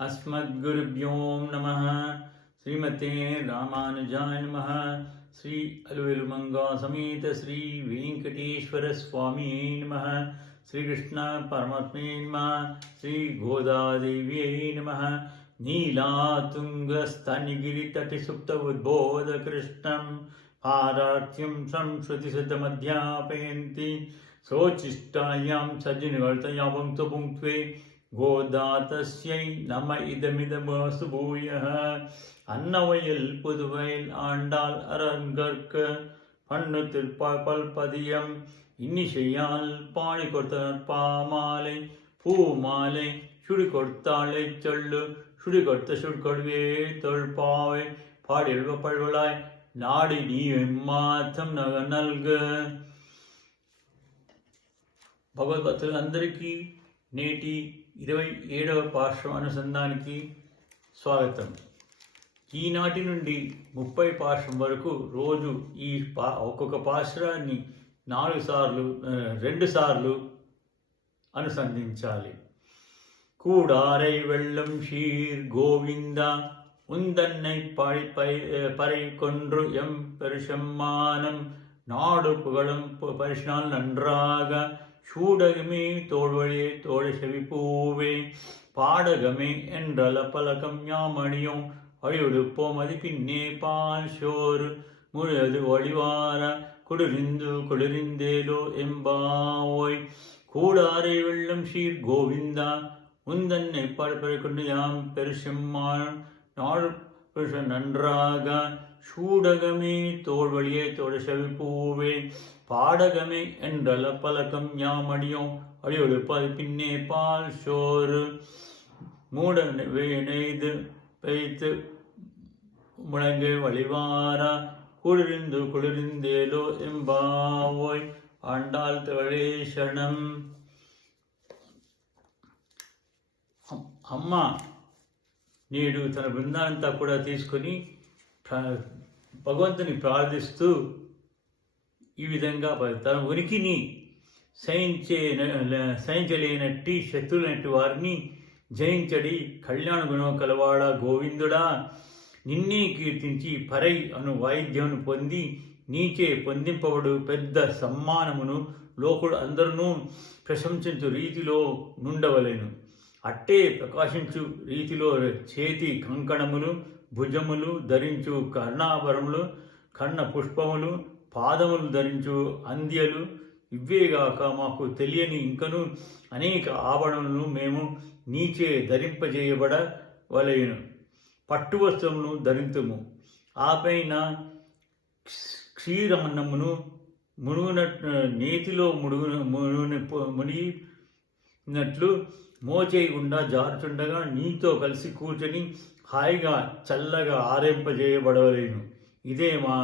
अस्मद्गुरुभ्यो नमः। श्रीमते रामानुजाय नमः। श्री अलवेलुमंगा समेत श्री वेंकटेश्वर स्वामी नमः। श्री कृष्ण परमात्मे नमः। श्री गोदादेव्यै नमः। नीलातुङ्गस्तनिगिरितटिसुप्त उद्बोध कृष्णं पारार्थिं संश्रुतिशतमध्यापयन्ति सोचिष्टायां सज्जनिवर्तया पुङ्क्तो पुङ्क्त्वे गोदातस्यै नम इदमिदमस्तु भूयः। अन्नवयल पुதுவையில் ஆண்டாள் அரங்கற்க பண்ணு திருப்பல்பதியம் இன்னிசையால் பாடி கொடுத்த பாமாலை பூமாலை சுடி கொடுத்தாளை சொல்லு சுடி கொடுத்த சுடுகொடுவே தொல்பாவை பாடில்வ பழ்வளாய் நாடி நீ మాత్రం నల్గ. భగవద్భక్తులందరికీ నేటి 27వ పాశ్రం అనుసంధానికి స్వాగతం. ఈనాటి నుండి 30 పాశ్రం వరకు రోజు ఈ ఒక్కొక్క పాశ్రాన్ని 2 సార్లు అనుసంధించాలి. కూడారై వెళ్ళం షీర్ గోవింద ఉందన్నై పறை கொன்று எம் பெருஷம்மானம் நாடு புகழும் பரிசினால் நன்றாக சூடகமே தோழ்வழியே தோழ செவிப்பூவே பாடகமே என்றல பலகம் ஞாமணியும் அழியுடுப்போம் அது பின்னே பால் சோறு முழுது ஒளிவார குளிரிந்தேலோ எம்பாவோய் கூடாரை வெள்ளம் ஷீர் கோவிந்தா உந்தன்னை பறை கொண்டு யாம் பெருஷம்மானம் நாடு புருஷ நன்றாக சூடகமே தோல்வழியே தோழ செவிப்பூவே பாடகமே என்றல பலகம் ஞாமடியும் அழியொழுப்பது பின்னே பால் சோறு மூட நெய்து பெய்த்து முழங்கை வழிவாரா குளிரிந்தேலோ எம்பாவோய் ஆண்டாள் தவழே சரணம். అమ్మ నేడు తన బృందానంతా కూడా తీసుకొని భగవంతుని ప్రార్థిస్తూ ఈ విధంగా తన ఉనికిని సహించలేనట్టి శత్రులైనట్టి వారిని జయించడి కళ్యాణ గుణం కలవాడ గోవిందుడా నిన్నే కీర్తించి పరై అను వాయిద్యమును పొంది నీచే పొందింపబడు పెద్ద సమ్మానమును లోకుడు అందరూ ప్రశంసించు రీతిలో నుండవలెను. అట్టే ప్రకాశించు రీతిలో చేతి కంకణములు భుజములు ధరించు కర్ణాభరములు కర్ణ పుష్పములు పాదములు ధరించు అంద్యలు ఇవ్వేగాక మాకు తెలియని ఇంకను అనేక ఆభరణములను మేము నీచే ధరింపజేయబడవలెను. పట్టు వస్త్రమును ధరింతుము. ఆపైన క్షీరమన్నమును నేతిలో మునిగినట్లు మోచేయకుండా జారుచుండగా నీతో కలిసి కూర్చొని హాయిగా చల్లగా ఆరింపజేయబడవలేను. ఇదే మా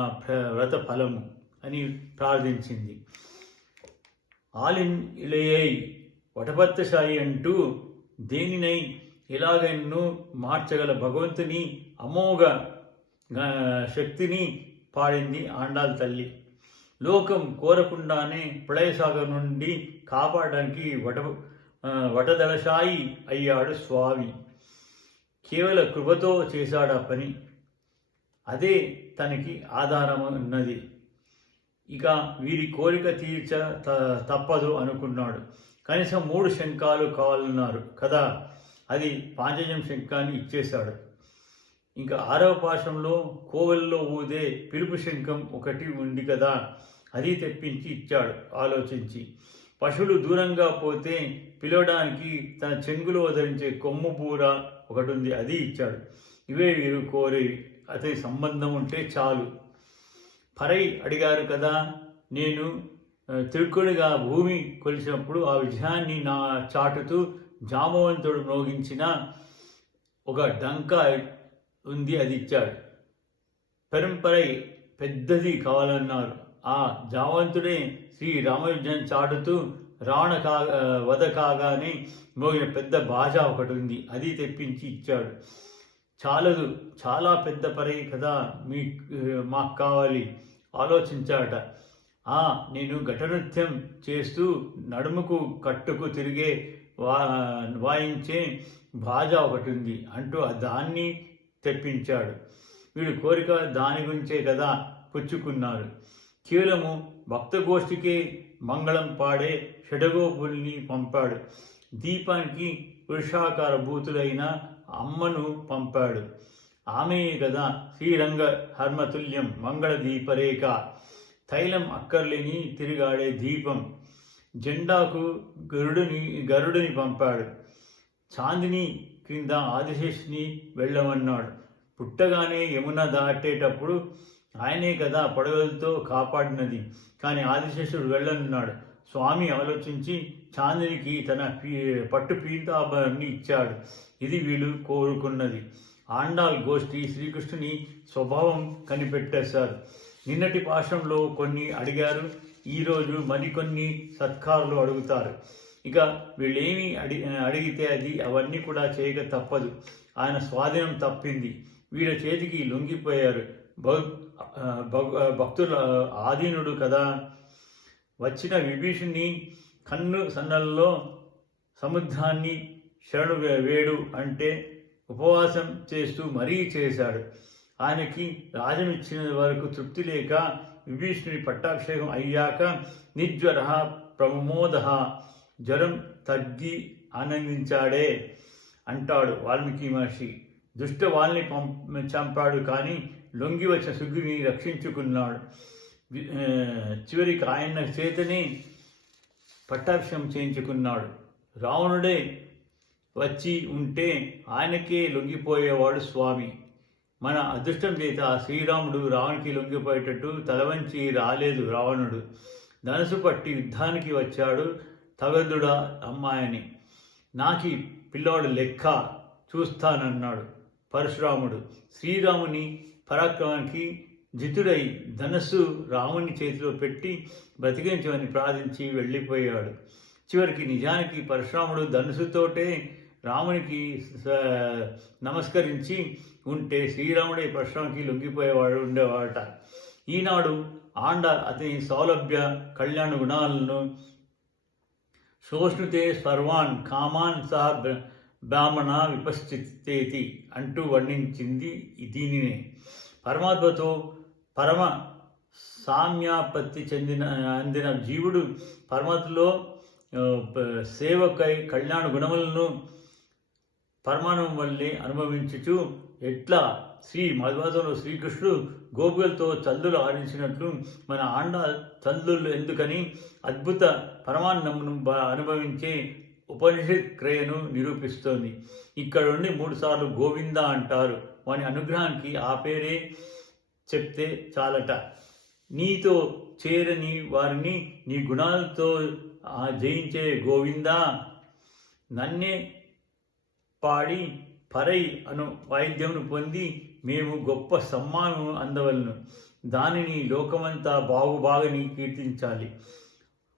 వ్రత ఫలము అని ప్రార్థించింది. ఆలిన్ ఇలయై వటపత్తశాయి అంటూ దేనినై ఎలాగైనా మార్చగల భగవంతుని అమోఘ శక్తిని పాడింది ఆండాల్ తల్లి. లోకం కోరకుండానే ప్రళయసాగర్ నుండి కాపాడడానికి వటదళశాయి అయ్యాడు స్వామి. కేవల కృపతో చేశాడు ఆ పని. అదే తనకి ఆధారం ఉన్నది. ఇక వీరి కోరిక తీర్చ తప్పదు అనుకున్నాడు. కనీసం 3 శంఖాలు కావాలన్నారు కదా, అది పాంచజం శంఖాన్ని ఇచ్చేశాడు. ఇంకా 6వ పాశంలో కోవెల్లో ఊదే పిలుపు శంఖం ఒకటి ఉంది కదా, అది తెప్పించి ఇచ్చాడు ఆలోచించి. పశువులు దూరంగా పోతే పిలవడానికి తన చెంగులో ధరించే కొమ్ము పూర ఒకటి ఉంది, అది ఇచ్చాడు. ఇవే వీరు కోరేవి. అతని సంబంధం ఉంటే చాలు. పరై అడిగారు కదా, నేను తిరుక్కునిగా భూమి కొలిసినప్పుడు ఆ విజయాన్ని నా చాటుతూ జామవంతుడు మ్రోగించిన ఒక డంక ఉంది, అది ఇచ్చాడు. పెరంపరై పెద్దది కావాలన్నారు. ఆ జామవంతుడే శ్రీ రామవిజయం చాటుతూ రావణ వధ కాగానే మోగిన పెద్ద భాష ఒకటి ఉంది, అది తెప్పించి ఇచ్చాడు. చాలదు, చాలా పెద్ద పరై కదా మాకు కావాలి ఆలోచించాట. నేను ఘటనృత్యం చేస్తూ నడుముకు కట్టుకు తిరిగే వాయించే బాజా ఒకటి ఉంది అంటూ దాన్ని తెప్పించాడు. వీడు కోరిక దాని గురించే కదా పుచ్చుకున్నారు. కేవలము భక్తగోష్ఠికే మంగళం పాడే షడగోపుల్ని పంపాడు. దీపానికి పురుషాకార భూతులైన అమ్మను పంపాడు. ఆమెయే కదా శ్రీరంగ హర్మతుల్యం మంగళ దీపరేఖ, తైలం అక్కర్లేని తిరిగాడే దీపం. జెండాకు గరుడుని పంపాడు. చాందిని క్రింద ఆదిశేషుని వెళ్ళమన్నాడు. పుట్టగానే యమున దాటేటప్పుడు ఆయనే కదా పడవలతో కాపాడినది. కానీ ఆదిశేషుడు వెళ్ళనున్నాడు. స్వామి ఆలోచించి చాందినికి తన పట్టు పీతాభరణాన్ని ఇచ్చాడు. ఇది వీళ్ళు కోరుకున్నది. ఆండాల్ గోష్ఠి శ్రీకృష్ణుని స్వభావం కనిపెట్టేశారు. నిన్నటి పాఠంలో కొన్ని అడిగారు, ఈరోజు మరికొన్ని సత్కారాలు అడుగుతారు. ఇక వీళ్ళేమి అడిగితే అవన్నీ కూడా చేయక తప్పదు. ఆయన స్వాధీనం తప్పింది. వీళ్ళ చేతికి లొంగిపోయారు. భక్తుల ఆధీనుడు కదా. వచ్చిన విభీషుని కన్ను సన్నల్లో సముద్రాన్ని శరణు వేడు అంటే ఉపవాసం చేస్తూ మరీ చేశాడు. ఆయనకి రాజ్యం ఇచ్చిన వరకు తృప్తి లేక విభీషణుడి పట్టాభిషేకం అయ్యాక నిర్జ్వర ప్రమోద, జ్వరం తగ్గి ఆనందించాడే అంటాడు వాల్మీకి మహర్షి. దుష్ట వాళ్ళని చంపాడు, కానీ లొంగి వచ్చిన సుగ్రీని రక్షించుకున్నాడు. చివరికి ఆయన చేతనే పట్టాభిషేకం చేయించుకున్నాడు. రావణుడే వచ్చి ఉంటే ఆయనకే లొంగిపోయేవాడు స్వామి. మన అదృష్టం చేత శ్రీరాముడు రావణునికి లొంగిపోయేటట్టు తలవంచి రాలేదు రావణుడు. ధనుసు పట్టి యుద్ధానికి వచ్చాడు తగదుడా అమ్మాయిని. నాకి పిల్లవాడు లెక్క చూస్తానన్నాడు పరశురాముడు. శ్రీరాముని పరాక్రమానికి జితుడై ధనస్సు రాముని చేతిలో పెట్టి బ్రతికించమని ప్రార్థించి వెళ్ళిపోయాడు. చివరికి నిజానికి పరశురాముడు ధనుసుతోటే రామునికి నమస్కరించి ఉంటే శ్రీరాముడే పరశురామునికి లొంగిపోయేవాడు ఉండేవాడట. ఈనాడు ఆండ అతని సౌలభ్య కళ్యాణ గుణాలను శోష్ణుతే సర్వాన్ కామాన్ సహ బ్రాహ్మణ విపశ్చితేతి అంటూ వర్ణించింది దీనినే. పరమాత్మతో పరమ సామ్యాపత్తి అందిన జీవుడు పరమాత్మలో సేవకై కళ్యాణ గుణములను పరమాణువు వల్లే అనుభవించుచు ఎట్లా శ్రీ మధ్వాసంలో శ్రీకృష్ణుడు గోపికలతో చల్లులు ఆడించినట్లు మన ఆండ చల్లులు ఎందుకని అద్భుత పరమాన్నమును అనుభవించే ఉపనిషత్ క్రియను నిరూపిస్తోంది. ఇక్కడ నుండి 3 సార్లు గోవింద అంటారు. వాని అనుగ్రహానికి ఆ పేరే చెప్తే చాలట. నీతో చేరని వారిని నీ గుణాలతో జయించే గోవిందా, నన్నే పాడి పరై అను వాయిద్యమును పొంది మేము గొప్ప సమ్మానం అందవలను. దానిని లోకమంతా బాగుబాగని కీర్తించాలి.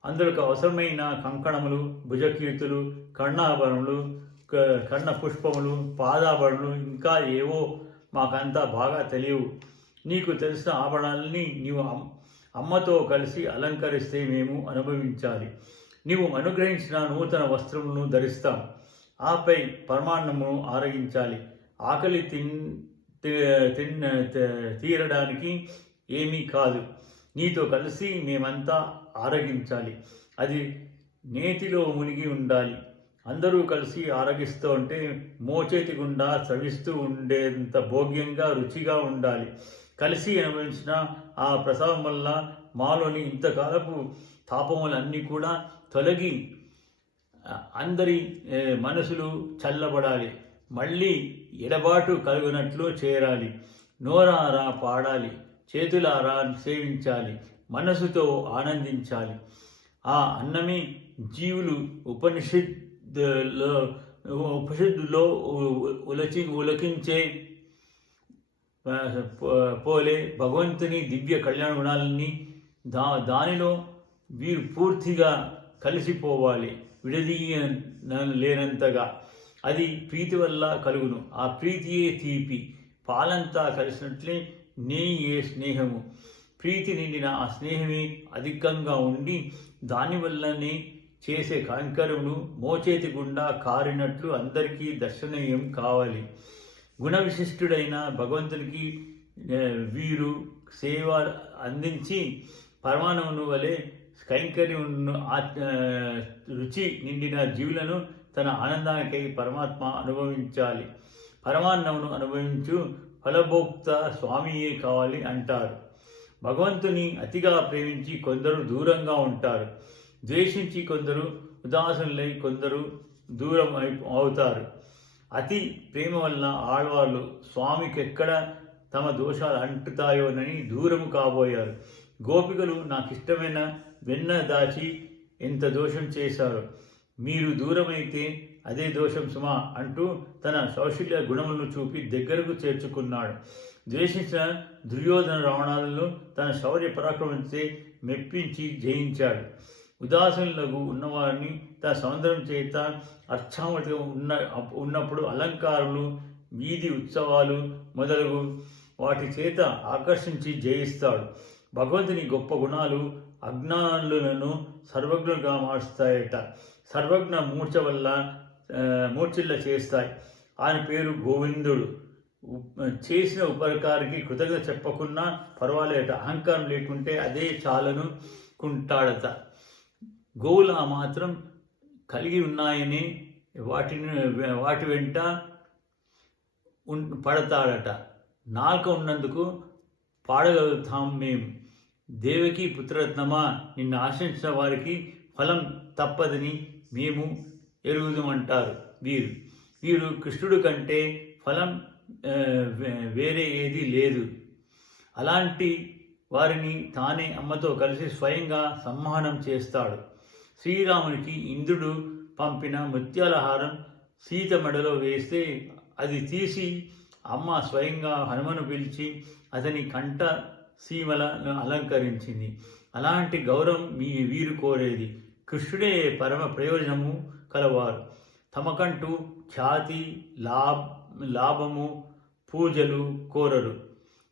అందులోకి అవసరమైన కంకణములు, భుజకీర్తులు, కర్ణాభరణములు, కర్ణ పుష్పములు, పాదాభరణములు, ఇంకా ఏవో మాకంతా బాగా తెలియవు. నీకు తెలిసిన ఆభరణాలని నీవు అమ్మతో కలిసి అలంకరిస్తే మేము అనుభవించాలి. నీవు అనుగ్రహించిన నూతన వస్త్రములను ధరిస్తాం. ఆపై పరమాన్నమును ఆరగించాలి. ఆకలి తీరడానికి ఏమీ కాదు. నీతో కలిసి మేమంతా ఆరగించాలి. అది నేతిలో మునిగి ఉండాలి. అందరూ కలిసి ఆరగిస్తూ ఉంటే మోచేతి గుండా స్రవిస్తూ ఉండేంత భోగ్యంగా రుచిగా ఉండాలి. కలిసి అనుభవించిన ఆ ప్రసాదం వల్ల మాలోని ఇంతకాలపు తాపములన్నీ కూడా తొలగి అందరి మనసులు చల్లబడాలి. మళ్ళీ ఎడబాటు కలుగునట్లు చేరాలి. నోరారా పాడాలి, చేతులారా సేవించాలి, మనసుతో ఆనందించాలి. ఆ అన్నమే జీవులు ఉపనిషత్తులో ఉలకించే పోలే భగవంతుని దివ్య కళ్యాణ గుణాలని దానిలో వీరు పూర్తిగా కలిసిపోవాలి, విడదీయ లేనంతగా. అది ప్రీతి వల్ల కలుగును. ఆ ప్రీతియే తీపి. పాలంతా కలిసినట్లే నెయ్యే స్నేహము. ప్రీతి నిండిన ఆ స్నేహమే అధికంగా ఉండి దానివల్లనే చేసే కైంకర్యమును మోచేతి గుండా కారినట్లు అందరికీ దర్శనీయం కావాలి. గుణ విశిష్టుడైన భగవంతునికి వీరు సేవ అందించి పరమాన్నమును వలె కైంకర్యమును రుచి నిండిన జీవులను తన ఆనందానికై పరమాత్మ అనుభవించాలి. పరమాన్నమును అనుభవించు ఫలభోక్త స్వామియే కావాలి అంటారు. భగవంతుని అతిగా ప్రేమించి కొందరు దూరంగా ఉంటారు. ద్వేషించి కొందరు ఉదాసనులై కొందరు దూరం అవుతారు. అతి ప్రేమ వలన ఆడవాళ్ళు స్వామికెక్కడ తమ దోషాలు అంటుతాయోనని దూరము కాబోయారు. గోపికలు నాకిష్టమైన వెన్న దాచి ఎంత దోషం చేశారు. మీరు దూరమైతే అదే దోషం సుమా అంటూ తన కౌశల్య గుణములను చూపి దగ్గరకు చేర్చుకున్నాడు. ద్వేషించిన దుర్యోధన రావణాలను తన శౌర్య పరాక్రమంచే మెప్పించి జయించాడు. ఉదాసీనులకు ఉన్నవారిని తన సౌందర్యం చేత అర్చామతిగా ఉన్నప్పుడు అలంకారాలు, వీధి ఉత్సవాలు మొదలగు వాటి చేత ఆకర్షించి జయిస్తాడు. భగవంతుని గొప్ప గుణాలు అజ్ఞానులను సర్వజ్ఞులుగా మారుస్తాయట. సర్వజ్ఞ మూర్ఛిల్ల చేస్తాయి. ఆయన పేరు గోవిందుడు. చేసిన ఉపకారికి కృతజ్ఞత చెప్పకున్నా పర్వాలేట. అహంకారం లేకుంటే అదే చాలనుకుంటాడట. గోవులు ఆ మాత్రం కలిగి ఉన్నాయని వాటి వెంట పడతాడట. నాలుక ఉన్నందుకు పాడగలుగుతాం మేము. దేవకి పుత్రరత్నమా, నిన్ను ఆశించిన వారికి ఫలం తప్పదని మేము ఎరుగుదమంటారు వీరు కృష్ణుడు కంటే ఫలం వేరే ఏదీ లేదు. అలాంటి వారిని తానే అమ్మతో కలిసి స్వయంగా సంహానం చేస్తాడు. శ్రీరామునికి ఇంద్రుడు పంపిన ముత్యాల హారం సీత మెడలో వేస్తే అది తీసి అమ్మ స్వయంగా హనుమను పిలిచి అతని కంఠ సీమలను అలంకరించింది. అలాంటి గౌరవం వీరు కోరేది. కృష్ణుడే పరమ ప్రయోజనము కలవారు. తమకంటూ ఖ్యాతి, లాభము, పూజలు కోరరు.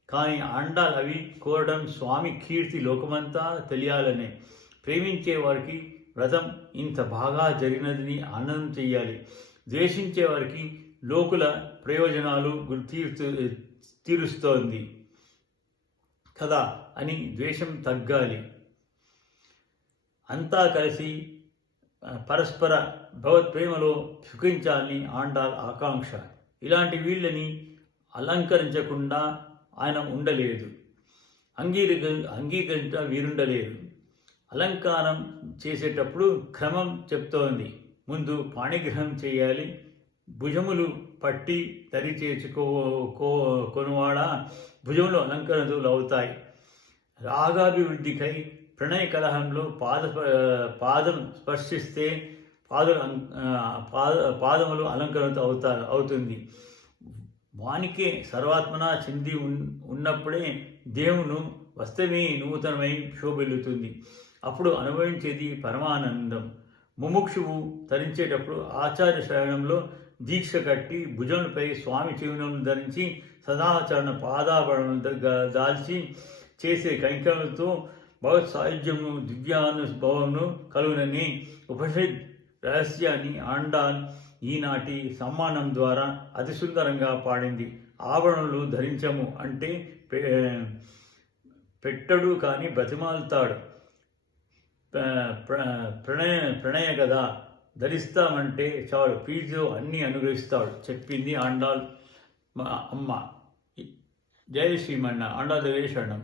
కానీ ఆండాలు అవి కోరడం స్వామి కీర్తి లోకమంతా తెలియాలనే. ప్రేమించే వారికి వ్రతం ఇంత బాగా జరిగినదని ఆనందం చెయ్యాలి. ద్వేషించే వారికి లోకుల ప్రయోజనాలు తీరుస్తోంది కదా అని ద్వేషం తగ్గాలి. అంతా కలిసి పరస్పర భగవత్ప్రేమలో సుఖించాలని ఆండాల్ ఆకాంక్ష. ఇలాంటి వీళ్ళని అలంకరించకుండా ఆయన ఉండలేదు. అంగీకరించ వీరుండలేరు. అలంకారం చేసేటప్పుడు క్రమం చెప్తోంది. ముందు పాణిగ్రహం చేయాలి. భుజములు పట్టి తరి కొనువాడా భుజములు అలంకరణలు అవుతాయి. రాగాభివృద్ధికై ప్రణయ కలహంలో పాదం స్పర్శిస్తే పాదములు అలంకరణ అవుతుంది. వానికే సర్వాత్మన చెంది ఉన్నప్పుడే దేవును వస్తమే నూతనమై శోభిల్లుతుంది. అప్పుడు అనుభవించేది పరమానందం. ముముక్షువు తరించేటప్పుడు ఆచార్య శ్రవణంలో దీక్ష కట్టి భుజములపై స్వామి చిహ్నం ధరించి సదాచరణ పాదాభరణం దాల్చి చేసే కైంకర్యంతో భగవత్ సాయుధ్యము దివ్యానుభవమును కలుగునని ఉపనిషద్ రహస్యాన్ని ఆండాల్ ఈనాటి సమ్మానం ద్వారా అతి సుందరంగా పాడింది. ఆభరణలు ధరించము అంటే పెట్టడు కానీ బ్రతిమాలుతాడు. ప్రణయ కదా ధరిస్తామంటే చాలు, ప్రీతితో అన్నీ అనుగ్రహిస్తాడు చెప్పింది ఆండాల్ అమ్మ. జయ శ్రీమన్న ఆండాదేవి శరణం.